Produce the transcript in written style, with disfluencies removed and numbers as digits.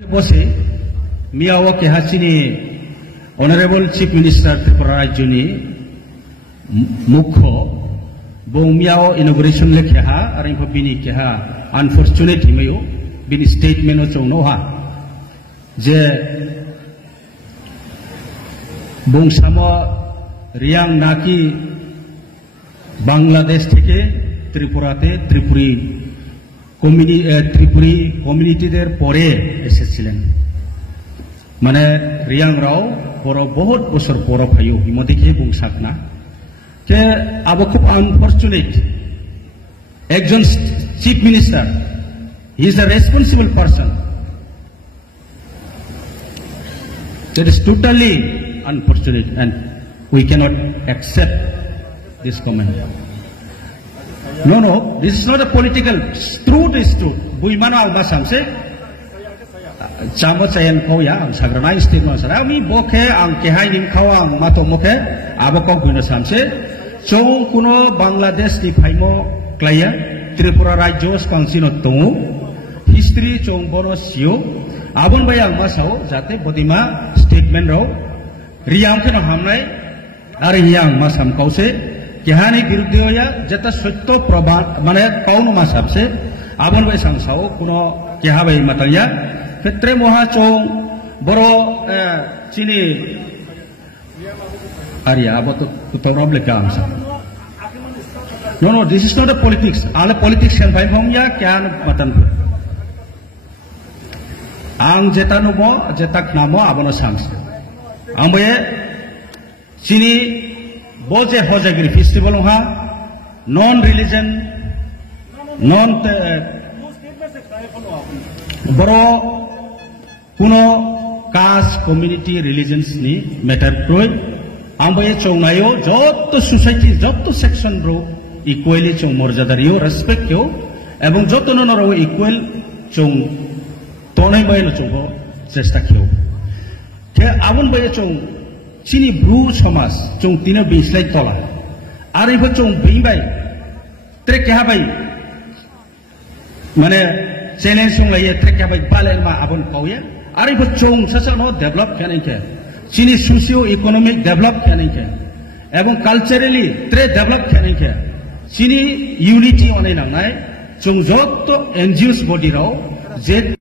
বসে মিয়াও কে Hasini honourable chief minister Tripura রাজ্যনি মুখ্য বৌ মিয়াও ইনগ্রেশন লেখে হা আর বিনি কে হা আনফরচুনেট হিমেও বিনি স্টেটমেন্ট চৌনো হা যে বংশাম রিয়াং নাকি বাংলাদেশ থেকে ত্রিপুরাতে ত্রিপুরী কমিউনিটিদের পরে এসেছিলেন মানে রিয়াং রাও বড় বহুত বছর পর ফাইও হিমদিকে বুংসাক না কে আবো খুব আনফরচুনেট একজন chief minister he is a responsible person that is totally unfortunate and we cannot accept this comment. No, this is not a political. Truth is truth. Bui mana alma samse. Chamo chayan kau ya, sagranai statement sara. Ami bokhe ang kehai nim kau ang mato mokhe. Abo kau guna samse. Chong kuno Bangladesh di phaimo klaya Tripura Rajyo Spansino tongu. History chong bono sio. Abon bayang masao jate bodima statement rao. Reang के हमने अरे रियांग मासम कौसे केहानी विरुद्ध या जता सत्य प्रभाव माने कौन मासम से आबन भाई संसाओ कुनो केहा भाई मतया क्षेत्रे महाचों बरो चीनी अरे अब तो कुतरब लेके आंसा no this is not a politics आले politics yang भाई हम या क्या मतन आंग जता नुबो जता नामो आबन सांस आमबे चीनी बोजे होजागिरी फेस्टिवल हा नॉन रिलीजन नॉन बरो कुनो कास्ट कम्युनिटी रिलीजन्स नि मैटर क्रोय आमबे चौनायो जत्तो सोसाइटी जत्तो सेक्शन रो इक्वली चौ मर्यादारियो रेस्पेक्ट यो एवं जत्तो नरो इक्वल चौ तोनै बायनो चौबो चेष्टा कियो के आबन बाय चौ चीनी ब्रूर समाज चौ तीनो बिस्लाय तला आरो इबो चौ बिबाय ट्रेक के हाबाय माने चैलेंज संलाय ट्रेक के हाबाय बालाय मा आबन कावये आरो इबो चौ ससानो डेभलप खानायके चीनी सोशियो इकोनॉमिक डेभलप खानायके एवं कल्चरली ट्रे डेभलप खानायके चीनी यूनिटी अनाय नांनाय चौ जत्तो एनजीओस बडी राव जे